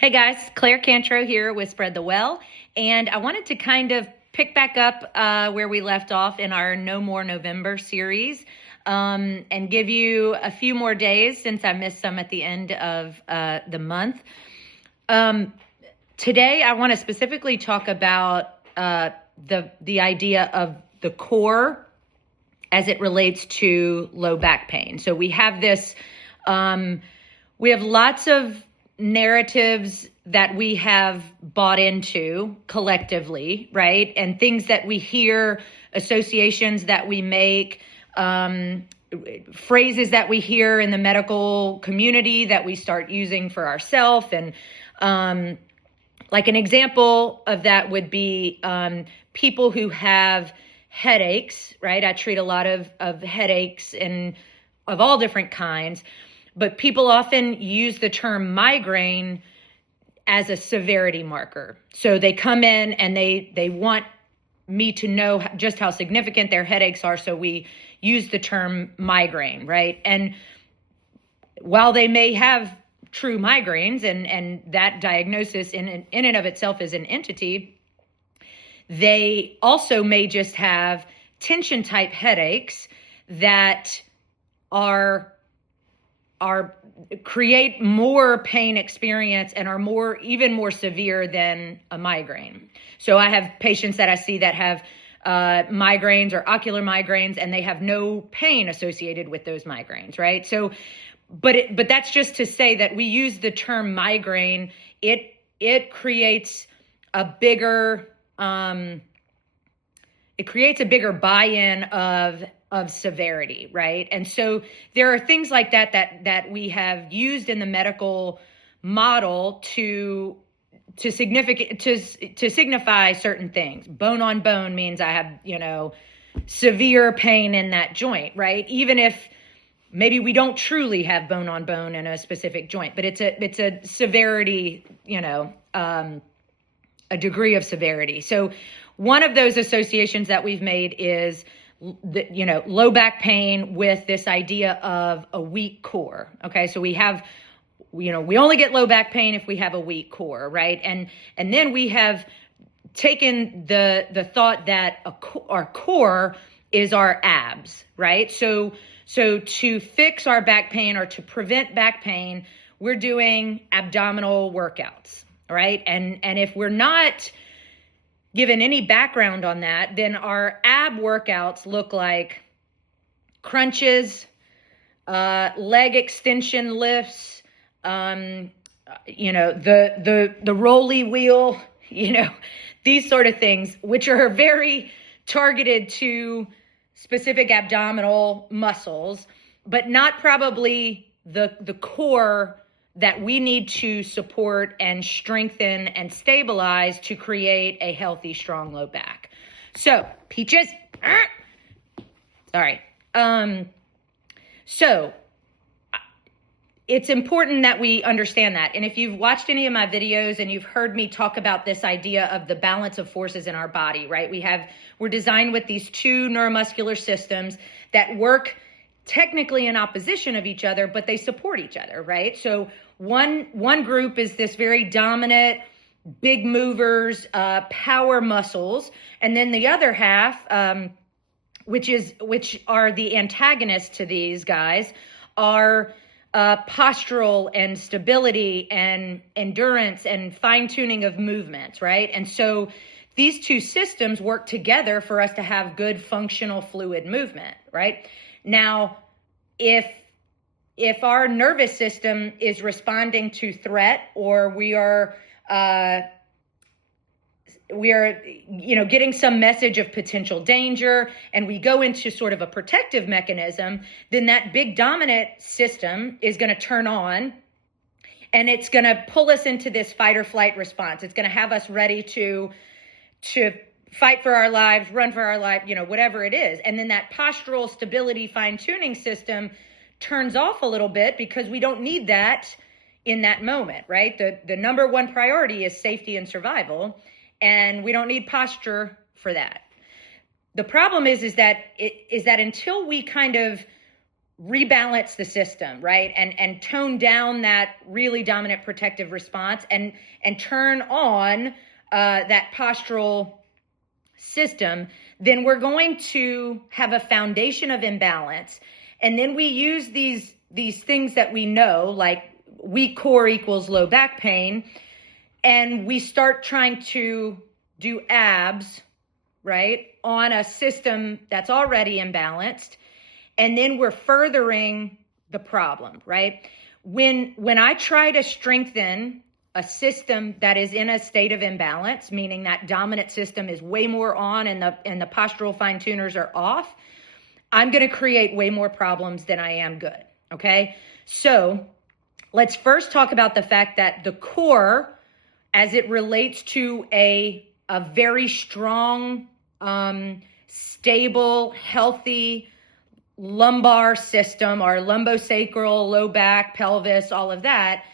Hey guys, Claire Cantro here with Spread the Well, and I wanted to kind of pick back up where we left off in our No More November series, and give you a few more days since I missed some at the end of the month. Today, I want to specifically talk about the idea of the core as it relates to low back pain. So we have this, we have lots of narratives that we have bought into collectively, right? And things that we hear, associations that we make, phrases that we hear in the medical community that we start using for ourselves. And like an example of that would be people who have headaches, right? I treat a lot of headaches and of all different kinds. But people often use the term migraine as a severity marker. So they come in and they want me to know just how significant their headaches are. So we use the term migraine, right? And while they may have true migraines and that diagnosis in and of itself is an entity, they also may just have tension type headaches that create more pain experience and are even more severe than a migraine. So I have patients that I see that have migraines or ocular migraines, and they have no pain associated with those migraines, right? So, but that's just to say that we use the term migraine. It creates a bigger buy-in of severity, right? And so there are things like that we have used in the medical model to signify certain things. Bone on bone means I have, severe pain in that joint, right? Even if maybe we don't truly have bone on bone in a specific joint, but it's a severity, a degree of severity. So one of those associations that we've made is low back pain with this idea of a weak core. Okay. So we only get low back pain if we have a weak core, right? And then we have taken the thought that our core is our abs, right? So to fix our back pain or to prevent back pain, we're doing abdominal workouts, right? And if we're not given any background on that, then our ab workouts look like crunches, leg extension lifts, the rolly wheel, these sort of things, which are very targeted to specific abdominal muscles, but not probably the core that we need to support and strengthen and stabilize to create a healthy, strong low back. So, Peaches. Sorry. So it's important that we understand that. And if you've watched any of my videos and you've heard me talk about this idea of the balance of forces in our body, right? We're designed with these two neuromuscular systems that work technically in opposition of each other, but they support each other, right? So one group is this very dominant, big movers, power muscles, and then the other half, which are the antagonists to these guys, are postural and stability and endurance and fine-tuning of movements, right? And so these two systems work together for us to have good functional fluid movement, right? Now, if our nervous system is responding to threat, or we are getting some message of potential danger, and we go into sort of a protective mechanism, then that big dominant system is going to turn on, and it's going to pull us into this fight or flight response. It's going to have us ready to fight for our lives, run for our life, whatever it is. And then that postural stability fine-tuning system turns off a little bit because we don't need that in that moment, right? The number one priority is safety and survival, and we don't need posture for that. The problem is that until we kind of rebalance the system, right? And tone down that really dominant protective response and turn on that postural system, then we're going to have a foundation of imbalance. And then we use these things that we know, like weak core equals low back pain, and we start trying to do abs, right, on a system that's already imbalanced. And then we're furthering the problem, right? When I try to strengthen a system that is in a state of imbalance, meaning that dominant system is way more on and the postural fine tuners are off, I'm going to create way more problems than I am good. Okay. So let's first talk about the fact that the core, as it relates to a very strong, stable, healthy lumbar system, our lumbosacral, low back, pelvis, all of that,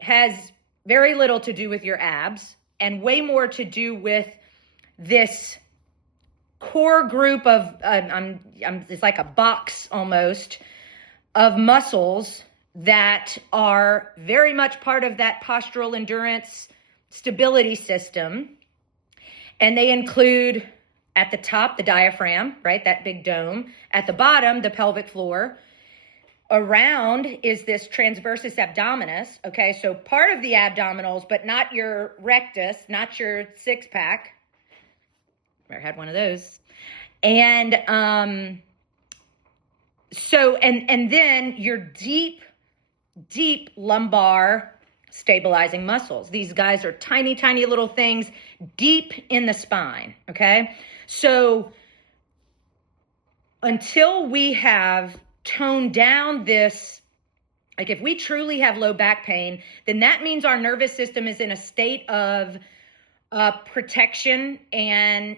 has very little to do with your abs and way more to do with this core group of, it's like a box almost, of muscles that are very much part of that postural endurance stability system. And they include, at the top, the diaphragm, right? That big dome. At the bottom, the pelvic floor. Around is this transversus abdominis. Okay, so part of the abdominals, but not your rectus, not your six pack. Never had one of those. And and then your deep lumbar stabilizing muscles. These guys are tiny, tiny little things deep in the spine. Okay, so until we have toned down this, like if we truly have low back pain, then that means our nervous system is in a state of protection and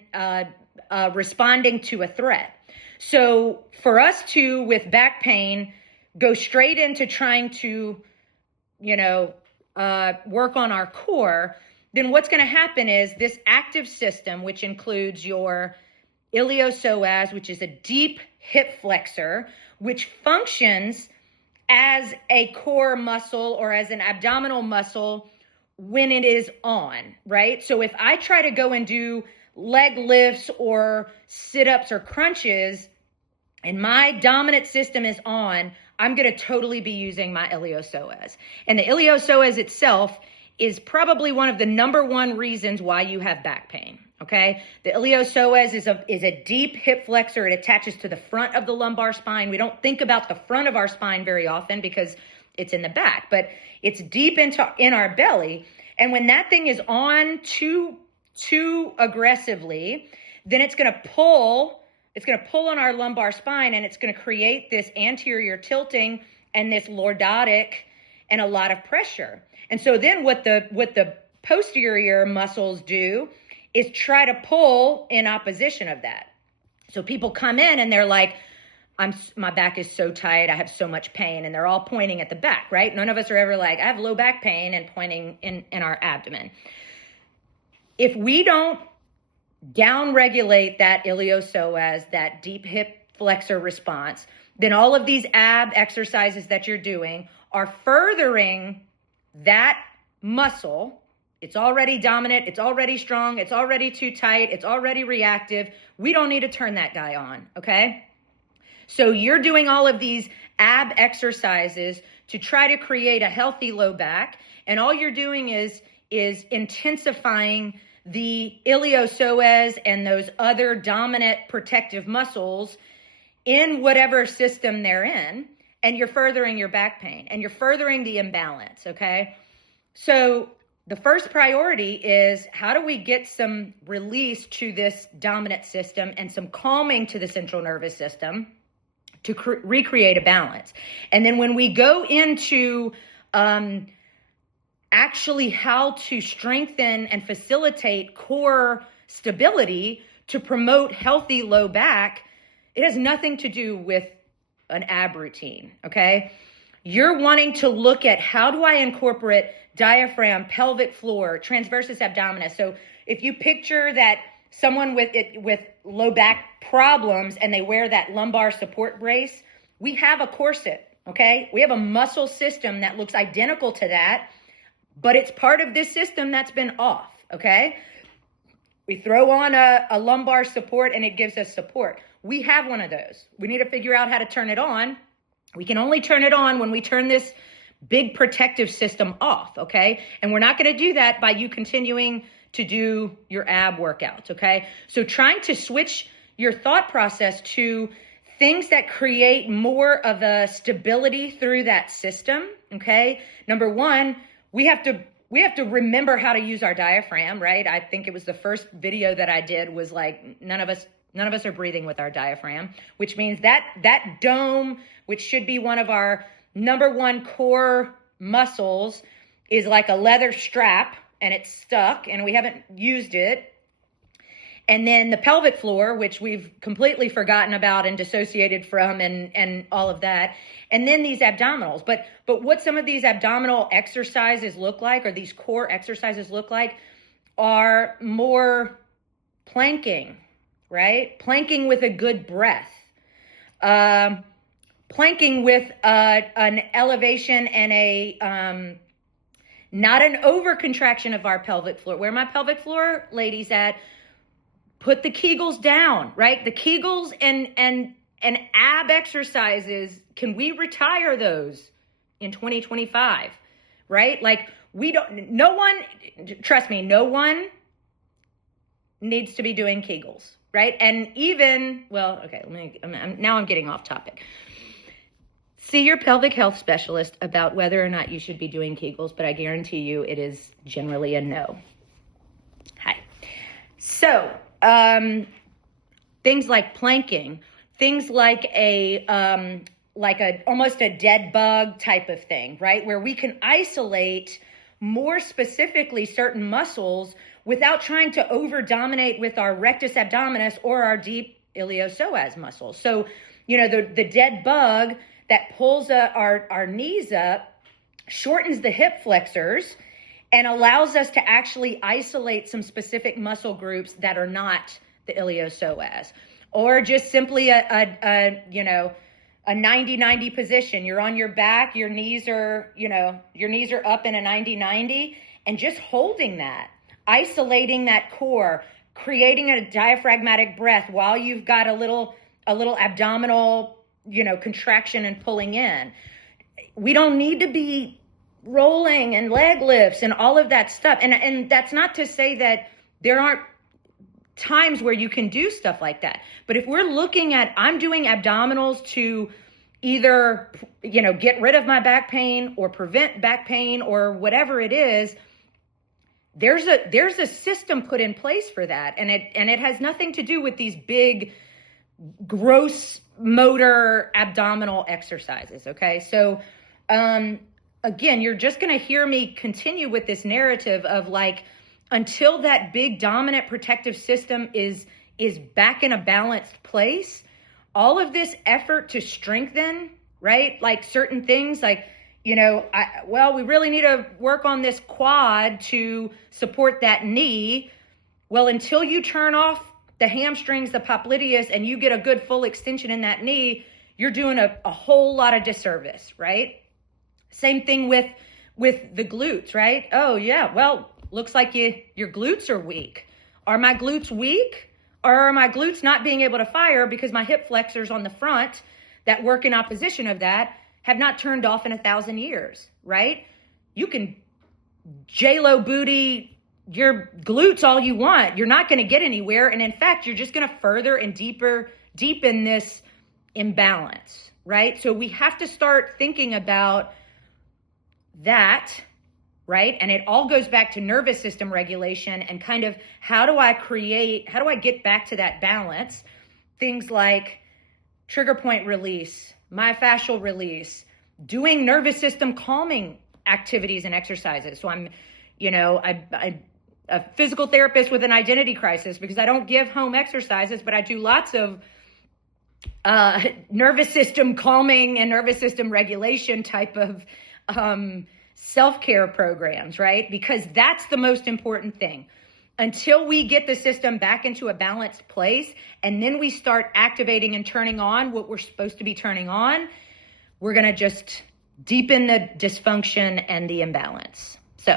responding to a threat. So for us to, with back pain, go straight into trying to, work on our core, then what's going to happen is this active system, which includes your iliopsoas, which is a deep hip flexor, which functions as a core muscle or as an abdominal muscle when it is on, right? So if I try to go and do leg lifts or sit-ups or crunches and my dominant system is on, I'm going to totally be using my iliopsoas. And the iliopsoas itself is probably one of the number one reasons why you have back pain. Okay, the iliopsoas is a deep hip flexor. It attaches to the front of the lumbar spine. We don't think about the front of our spine very often because it's in the back, but it's deep in our belly. And when that thing is on too aggressively, then it's going to pull on our lumbar spine, and it's going to create this anterior tilting and this lordotic and a lot of pressure. And so then what the posterior muscles do is try to pull in opposition of that. So people come in and they're like, my back is so tight, I have so much pain, and they're all pointing at the back, right? None of us are ever like, I have low back pain, and pointing in our abdomen. If we don't down-regulate that iliopsoas, that deep hip flexor response, then all of these ab exercises that you're doing are furthering that muscle. It's already dominant, it's already strong, it's already too tight, it's already reactive. We don't need to turn that guy on, okay? So you're doing all of these ab exercises to try to create a healthy low back, and all you're doing is intensifying the iliopsoas and those other dominant protective muscles in whatever system they're in, and you're furthering your back pain, and you're furthering the imbalance, okay? So the first priority is, how do we get some release to this dominant system and some calming to the central nervous system to recreate a balance? And then when we go into actually how to strengthen and facilitate core stability to promote healthy low back, it has nothing to do with an ab routine, okay? You're wanting to look at, how do I incorporate diaphragm, pelvic floor, transversus abdominis? So if you picture that someone with low back problems and they wear that lumbar support brace, we have a corset, okay? We have a muscle system that looks identical to that, but it's part of this system that's been off, okay? We throw on a lumbar support and it gives us support. We have one of those. We need to figure out how to turn it on. We can only turn it on when we turn this big protective system off, okay? And we're not going to do that by you continuing to do your ab workouts, okay? So trying to switch your thought process to things that create more of a stability through that system, okay? Number one, we have to remember how to use our diaphragm, right? I think it was the first video that I did was like, none of us are breathing with our diaphragm, which means that dome, which should be one of our number one core muscles, is like a leather strap and it's stuck and we haven't used it. And then the pelvic floor, which we've completely forgotten about and dissociated from and all of that. And then these abdominals. But what some of these abdominal exercises look like, or these core exercises look like, are more planking, right? Planking with a good breath. Planking with an elevation and a not an over contraction of our pelvic floor. Where my pelvic floor ladies at? Put the Kegels down, right? The Kegels and ab exercises, can we retire those in 2025, right? Like trust me, no one needs to be doing Kegels, right? And even, now I'm getting off topic. See your pelvic health specialist about whether or not you should be doing Kegels, but I guarantee you it is generally a no. Hi. So, things like planking, things like almost a dead bug type of thing, right? Where we can isolate more specifically certain muscles without trying to over dominate with our rectus abdominis or our deep iliopsoas muscles. So, the dead bug that pulls our knees up shortens the hip flexors and allows us to actually isolate some specific muscle groups that are not the iliopsoas, or just simply a 90-90 position. You're on your back, your knees are up in a 90-90, and just holding that, isolating that core, creating a diaphragmatic breath while you've got a little abdominal, contraction and pulling in. We don't need to be rolling and leg lifts and all of that stuff. And that's not to say that there aren't times where you can do stuff like that. But if we're looking at, I'm doing abdominals to either, get rid of my back pain or prevent back pain or whatever it is, there's a system put in place for that. And it has nothing to do with these big, gross motor abdominal exercises. Okay. So, again, you're just going to hear me continue with this narrative of like, until that big dominant protective system is back in a balanced place, all of this effort to strengthen, right? Like certain things like, we really need to work on this quad to support that knee. Well, until you turn off the hamstrings, the popliteus, and you get a good full extension in that knee, you're doing a whole lot of disservice, right? Same thing with the glutes, right? Oh yeah, well, looks like your glutes are weak. Are my glutes weak? Or are my glutes not being able to fire because my hip flexors on the front that work in opposition of that have not turned off in 1,000 years, right? You can J-Lo booty your glutes all you want. You're not going to get anywhere. And in fact, you're just going to further and deepen this imbalance, right? So we have to start thinking about that, right? And it all goes back to nervous system regulation and kind of how do I get back to that balance? Things like trigger point release, myofascial release, doing nervous system calming activities and exercises. So I'm a physical therapist with an identity crisis because I don't give home exercises, but I do lots of nervous system calming and nervous system regulation type of self-care programs, right? Because that's the most important thing. until we get the system back into a balanced place, and then we start activating and turning on what we're supposed to be turning on, we're going to just deepen the dysfunction and the imbalance. So